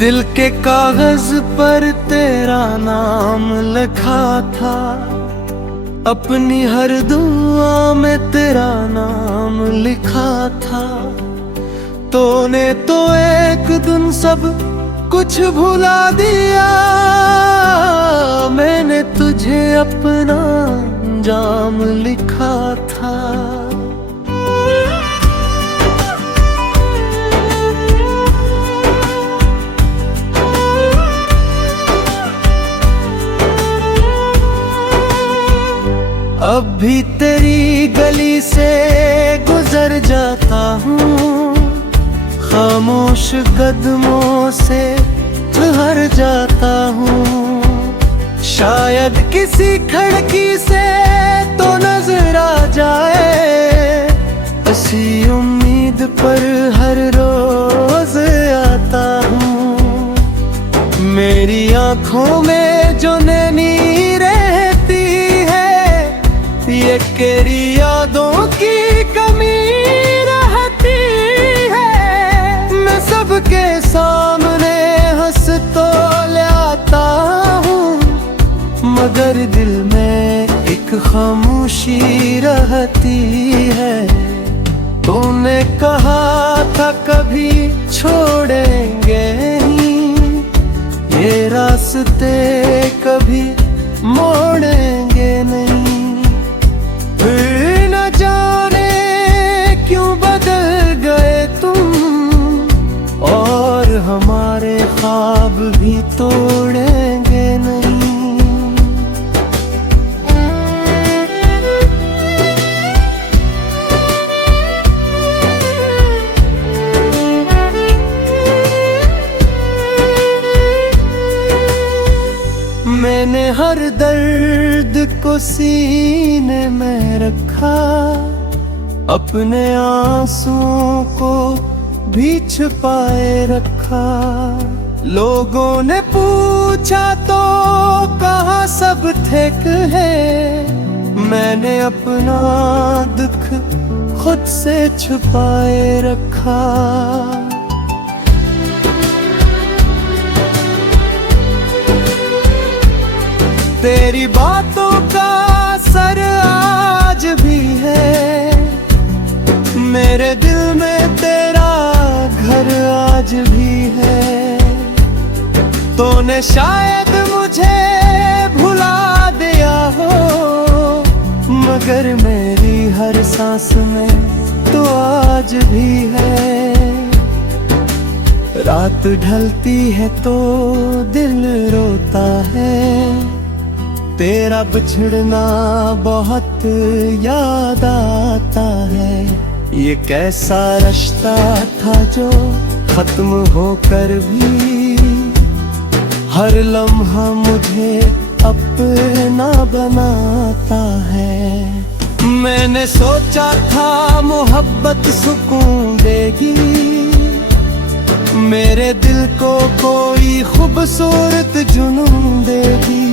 दिल के कागज पर तेरा नाम लिखा था, अपनी हर दुआ में तेरा नाम लिखा था। तूने तो एक दिन सब कुछ भुला दिया, मैंने तुझे अपना अंजाम लिखा था। अब भी तेरी गली से गुजर जाता हूँ, खामोश कदमों से ठहर जाता हूँ। शायद किसी खिड़की से तो नजर आ जाए, ऐसी उम्मीद पर हर रोज आता हूँ। मेरी आँखों में जो नैनी ये तेरी यादों की कमी रहती है। मैं सबके सामने हंस तो लाता हूँ, मगर दिल में एक खामोशी रहती है। तूने कहा था कभी छोड़ेंगे नहीं, ये रास्ते कभी मोड़ेंगे नहीं। फिर न जाने क्यों बदल गए तुम, और हमारे ख्वाब भी तोड़ेंगे नहीं। मैंने हर दर्द को सीने में रखा, अपने आंसुओं को भी छुपाए रखा। लोगों ने पूछा तो कहा सब ठीक है, मैंने अपना दुख खुद से छुपाए रखा। तेरी बातों का असर आज भी है, मेरे दिल में तेरा घर आज भी है। तूने शायद मुझे भुला दिया हो, मगर मेरी हर सांस में तो आज भी है। रात ढलती है तो दिल रोता है, तेरा बिछड़ना बहुत याद आता है। ये कैसा रिश्ता था जो खत्म होकर भी हर लम्हा मुझे अपना बनाता है। मैंने सोचा था मोहब्बत सुकून देगी, मेरे दिल को कोई खूबसूरत जुनून देगी।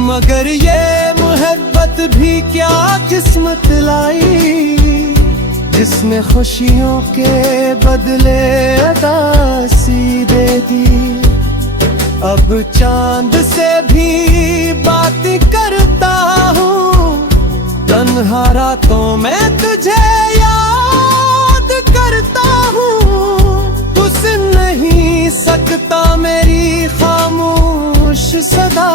मगर ये मोहब्बत भी क्या किस्मत लाई, जिसने खुशियों के बदले उदासी दे दी। अब चांद से भी बात करता हूँ, तन्हा रातों में तुझे याद करता हूँ। तू सुन नहीं सकता मेरी खामोश सदा,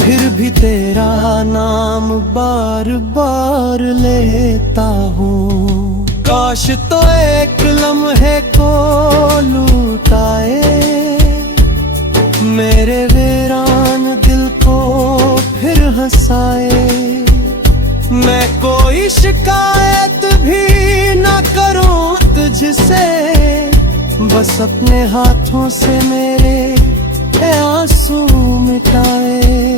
फिर भी तेरा नाम बार बार लेता हूँ। काश तो एक लम्हे को लुटाए, मेरे वीरान दिल को फिर हंसाए। मैं कोई शिकायत भी न करूँ तुझसे, बस अपने हाथों से मेरे आंसू मिटाए।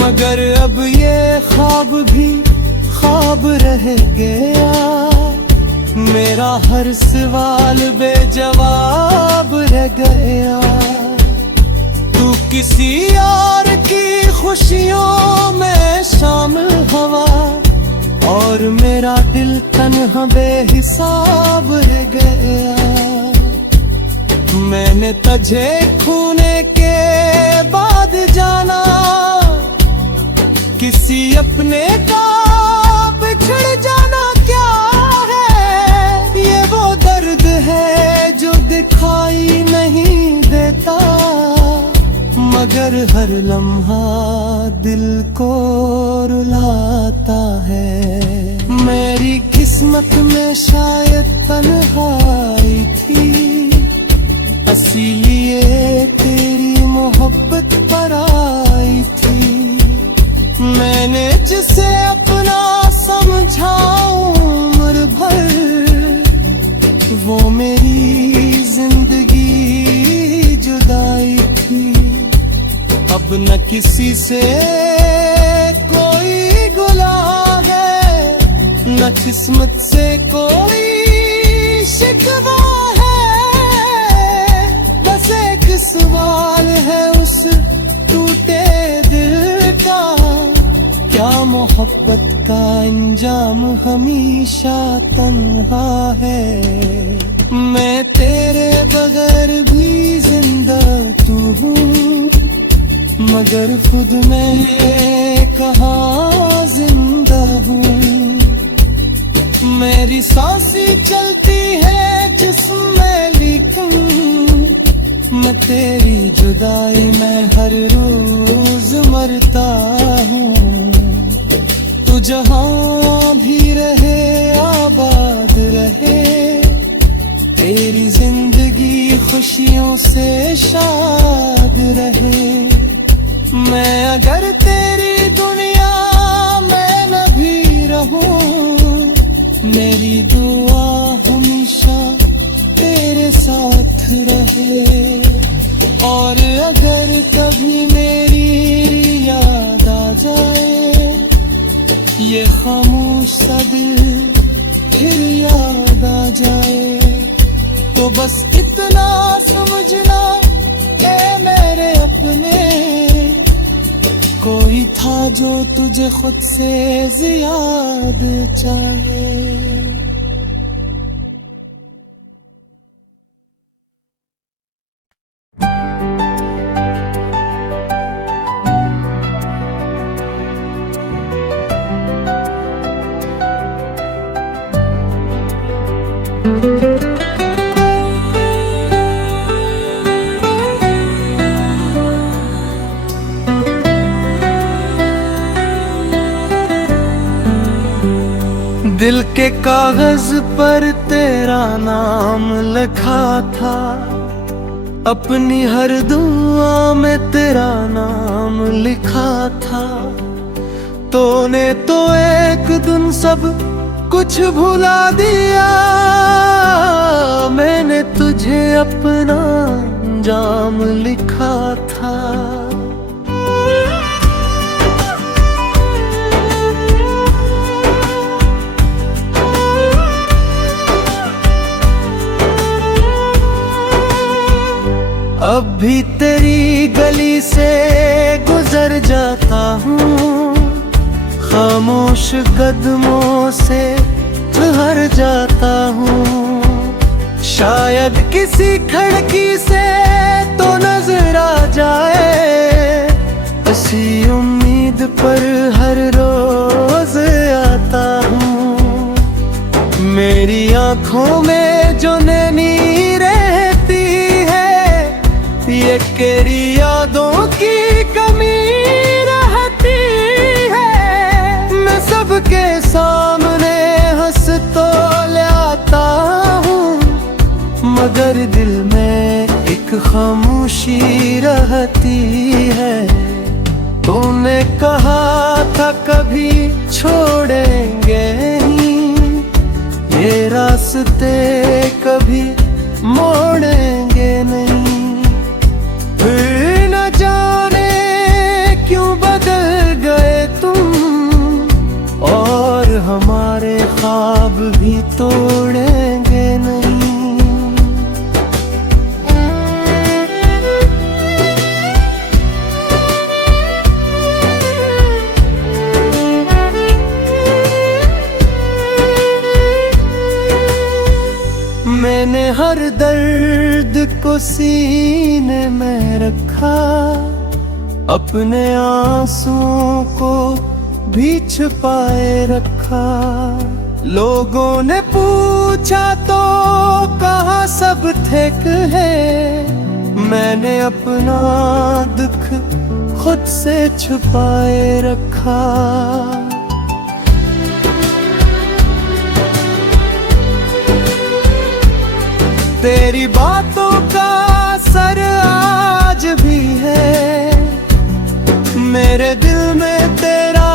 मगर अब ये ख्वाब भी ख्वाब रह गया, मेरा हर सवाल बेजवाब रह गया। तू किसी और की खुशियों में शामिल हवा, और और मेरा दिल तन्हा बेहिसाब रह गया। मैंने तुझे खोने के बाद जाना, किसी अपने का बिछड़ जाना क्या है। ये वो दर्द है जो दिखाई नहीं देता, मगर हर लम्हा दिल को रुलाता है। मेरी किस्मत में शायद तन्हाई थी, इसीलिए तेरी मोहब्बत पर आई थी। मैंने जिसे अपना समझा उम्र भर, वो मेरी जिंदगी जुदाई थी। अब न किसी से कोई गुलाह है, न किस्मत से कोई शिकवा है। बस एक सवाल है उस टूटे दिल का, क्या मोहब्बत का अंजाम हमेशा तन्हा है। मैं तेरे बगैर भी जिंदा तू हूँ, मगर खुद मैं ये कहाँ जिंदा हूँ। मेरी सांसें चलती है जिसमें, लेकिन मैं तेरी जुदाई में हर रोज मरता हूँ। तू जहाँ भी रहे आबाद रहे, तेरी जिंदगी खुशियों से शाद रहे। मैं अगर तेरी दुनिया में न भी रहूं, मेरी दुआ हमेशा तेरे साथ रहे। और अगर कभी मेरी याद आ जाए, ये खामोश सा दिल फिर याद आ जाए, तो बस इतना समझना ए मेरे अपने, कोई था जो तुझे खुद से ज्यादा चाहे। दिल के कागज पर तेरा नाम लिखा था, अपनी हर दुआ में तेरा नाम लिखा था। तूने तो एक दिन सब कुछ भुला दिया, मैंने तुझे अपना अंजाम लिखा था। अब भी तेरी गली से गुजर जाता हूँ, खामोश कदमों से ठहर जाता हूँ। शायद किसी खिड़की से तो नजर आ जाए, इसी उम्मीद पर हर रोज आता हूँ। मेरी आँखों में जो नैनी रहती है, ये तेरी यादों की कमी रहती है। मैं सबके सामने हंस तो लाता हूँ, मगर दिल में एक खामोशी रहती है। तूने कहा था कभी छोड़ेंगे नहीं, ये रास्ते कभी मोड़ेंगे नहीं। फिर न जाने क्यों बदल गए तुम, और हमारे ख्वाब भी तोड़ेंगे नहीं। को सीने में रखा, अपने आंसुओं को भी छुपाए रखा। लोगों ने पूछा तो कहा सब ठीक है, मैंने अपना दुख खुद से छुपाए रखा। तेरी बातों का असर आज भी है, मेरे दिल में तेरा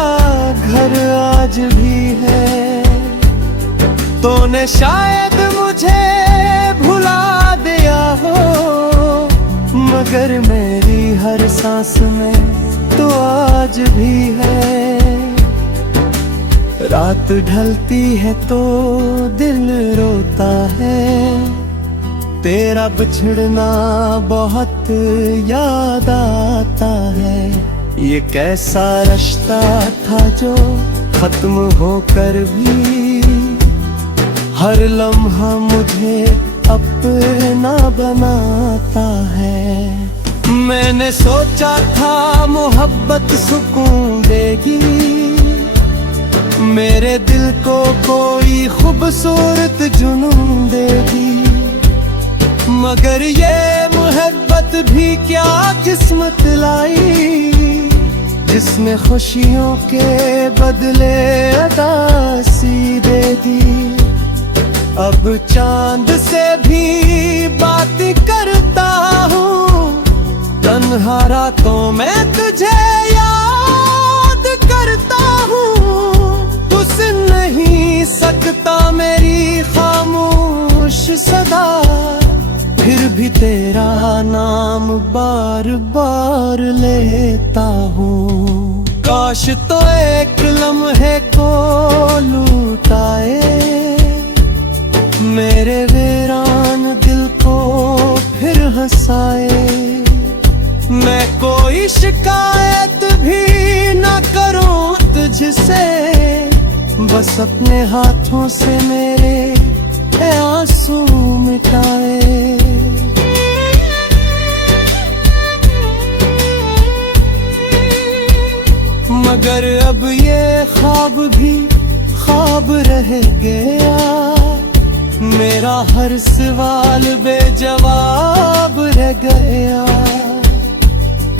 घर आज भी है। तूने शायद मुझे भुला दिया हो, मगर मेरी हर सांस में तो आज भी है। रात ढलती है तो दिल रोता है, तेरा बिछड़ना बहुत याद आता है। ये कैसा रिश्ता था जो खत्म होकर भी हर लम्हा मुझे अपना बनाता है। मैंने सोचा था मोहब्बत सुकून देगी, मेरे दिल को कोई खूबसूरत जुनून देगी, मगर ये मोहब्बत भी क्या किस्मत लाई, जिसमें खुशियों के बदले उदासी दे दी। अब चांद से भी बात करता हूँ, तन्हा रातों में तुझे याद करता हूँ। तू सुन नहीं सकता मेरी खामोश सदा, फिर भी तेरा नाम बार बार लेता हूँ। काश तो एक लम्हे को लुटाए, मेरे वीरान दिल को फिर हंसाए। मैं कोई शिकायत भी न करूँ तुझसे, बस अपने हाथों से मेरे आंसू मिटाए। मगर अब ये ख्वाब भी ख्वाब रह गया, मेरा हर सवाल बेजवाब रह गया।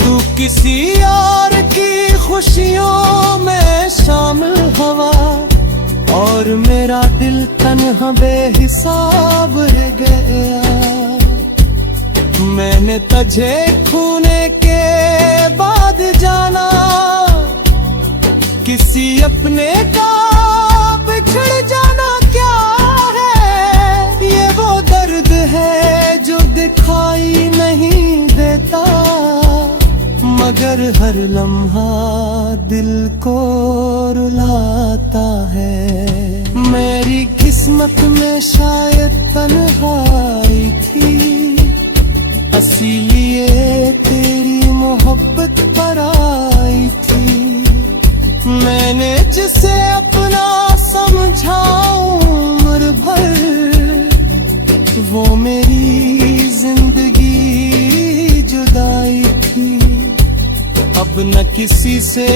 तू किसी और की खुशियों में शामिल हुआ, और मेरा दिल तन्हा बेहिसाब रह गया। मैंने तुझे खोने के बाद जाना, किसी अपने का बिछड़ जाना क्या है। ये वो दर्द है जो दिखाई नहीं देता, मगर हर लम्हा दिल को रुलाता है। मेरी किस्मत में शायद तन्हाई थी, इसीलिए तेरी मोहब्बत पर आई थी। मैंने जिसे अपना समझा उम्र भर, वो मेरी जिंदगी जुदाई थी। अब न किसी से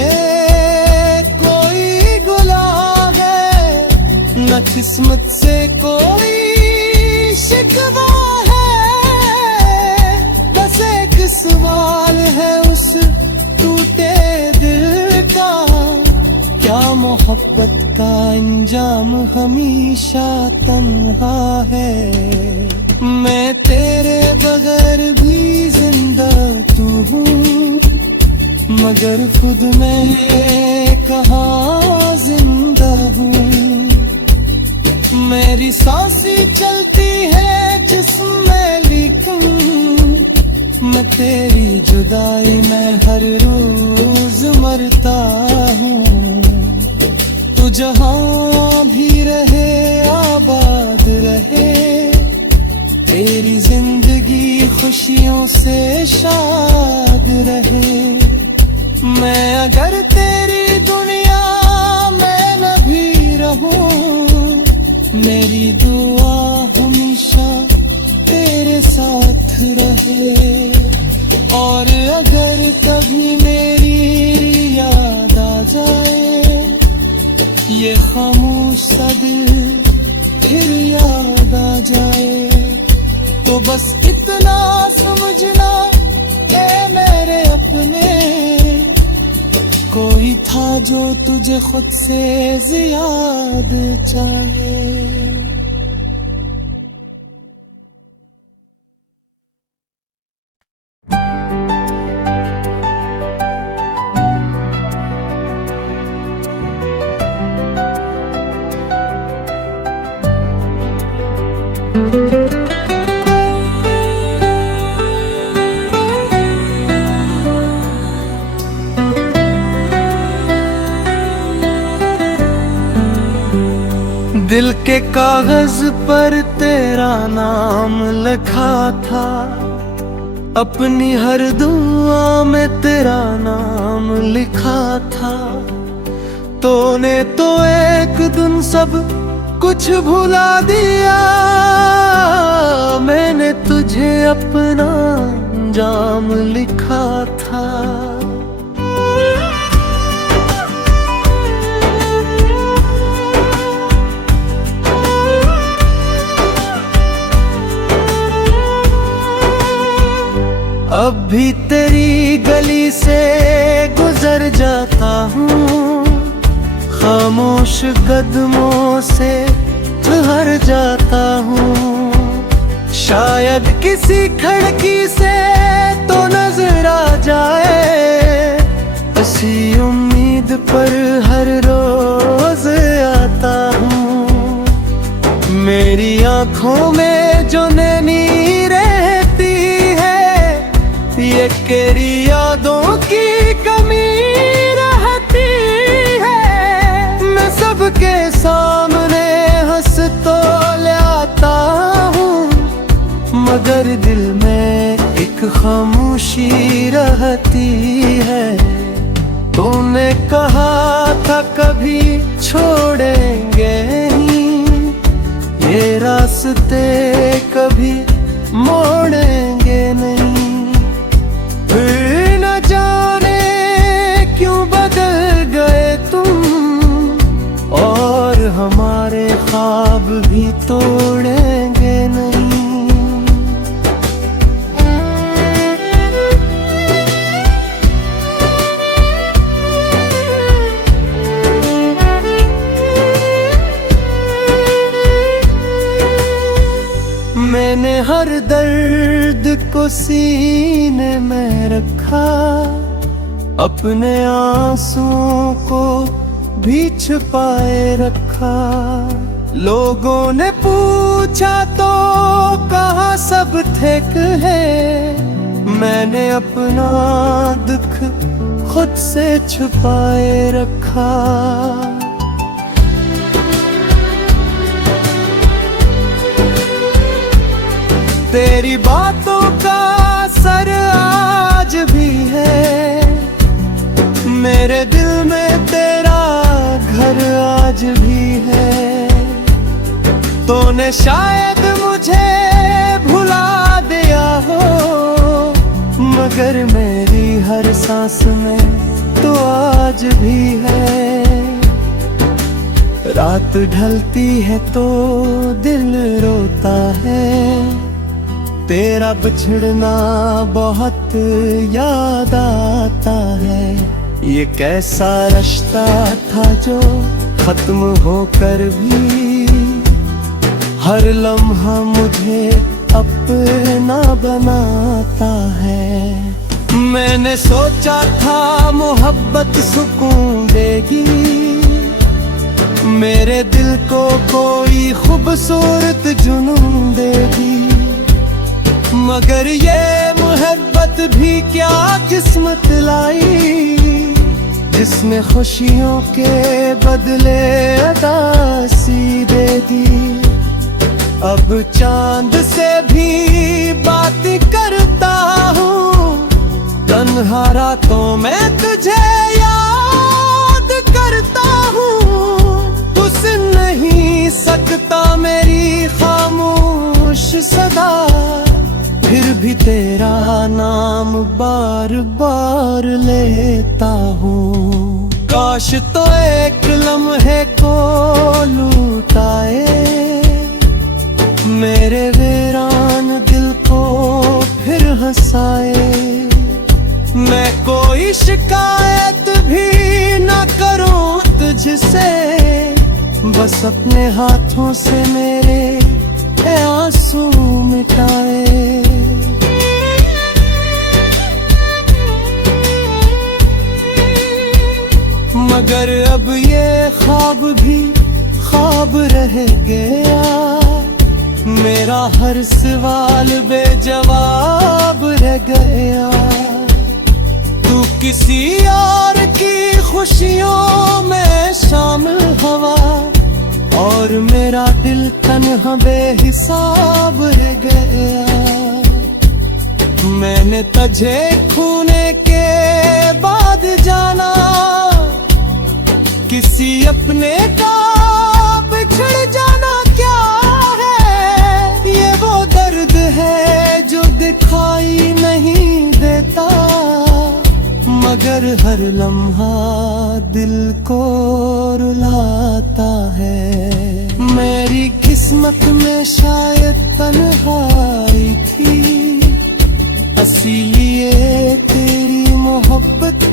कोई गुला है, न किस्मत से कोई शिकवा है। बस एक सवाल है उस टूटे दिल का, क्या मोहब्बत का अंजाम हमेशा तन्हा है। मैं तेरे बगैर भी जिंदा तू हूँ, मगर खुद मैं कहाँ जिंदा हूँ। मेरी सांसें चलती है जिसमें, लेकिन मैं तेरी जुदाई में हर रोज मरता हूँ। तू जहाँ भी रहे आबाद रहे, तेरी जिंदगी खुशियों से शाद रहे। मैं अगर तेरी दुनिया में न भी रहूं, मेरी दुआ हमेशा तेरे साथ रहे। और अगर कभी मेरी याद आ जाए, ये खामोश सा दिल फिर याद आ जाए, तो बस इतना समझना ए मेरे अपने, कोई था जो तुझे खुद से ज्यादा चाहे। दिल के कागज पर तेरा नाम लिखा था, अपनी हर दुआ में तेरा नाम लिखा था। तूने तो एक दिन सब कुछ भुला दिया, मैंने तुझे अपना अंजाम लिखा था। अब भी तेरी गली से गुजर जाता हूँ, खामोश कदमों से ठहर जाता हूँ। शायद किसी खिड़की से तो नजर आ जाए, इसी उम्मीद पर हर रोज आता हूँ। मेरी आँखों में जो नैनी रहती है, ये तेरी यादों की कमी रहती है। मैं सबके सामने हंस तो लाता हूँ, मगर दिल में एक खामोशी रहती है। तूने कहा था कभी छोड़ेंगे नहीं, ये रास्ते कभी मोड़ेंगे नहीं। फिर न जाने क्यों बदल गए तुम, और हमारे ख्वाब भी तोड़ेंगे नहीं। मैंने हर दर्द को सीने में रखा, अपने आंसुओं को भी छुपाए रखा। लोगों ने पूछा तो कहा सब ठीक है, मैंने अपना दुख खुद से छुपाए रखा। तेरी बातों का असर आज भी है, मेरे दिल में तेरा घर आज भी है। तूने शायद मुझे भुला दिया हो, मगर मेरी हर सांस में तो आज भी है। रात ढलती है तो दिल रोता है, तेरा बिछड़ना बहुत याद आता है। ये कैसा रिश्ता था जो खत्म होकर भी हर लम्हा मुझे अपना बनाता है। मैंने सोचा था मोहब्बत सुकून देगी, मेरे दिल को कोई खूबसूरत जुनून देगी, मगर ये मोहब्बत भी क्या किस्मत लाई, जिसने खुशियों के बदले उदासी दे दी। अब चांद से भी बात करता हूँ, तन्हा रातों में तुझे याद करता हूँ। तू सुन नहीं सकता मेरी खामोश सदा, फिर भी भी तेरा नाम बार बार लेता हूँ। काश तो एक लम्हे को लुटाए मेरे वीरान दिल को फिर हंसाए। मैं कोई शिकायत भी न करूं तुझसे, बस अपने हाथों से मेरे आंसू मिटाए। मगर अब ये ख्वाब भी ख्वाब रह गया, मेरा हर सवाल बेजवाब रह गया। तू किसी और की खुशियों में शामिल हवा, और मेरा दिल तन्हा बेहिसाब रह गया। मैंने तुझे खोने के बाद जाना, किसी अपने का बिछड़ जाना क्या है। ये वो दर्द है जो दिखाई नहीं देता, मगर हर लम्हा दिल को रुलाता है। मेरी किस्मत में शायद तन्हाई थी, इसीलिए तेरी मोहब्बत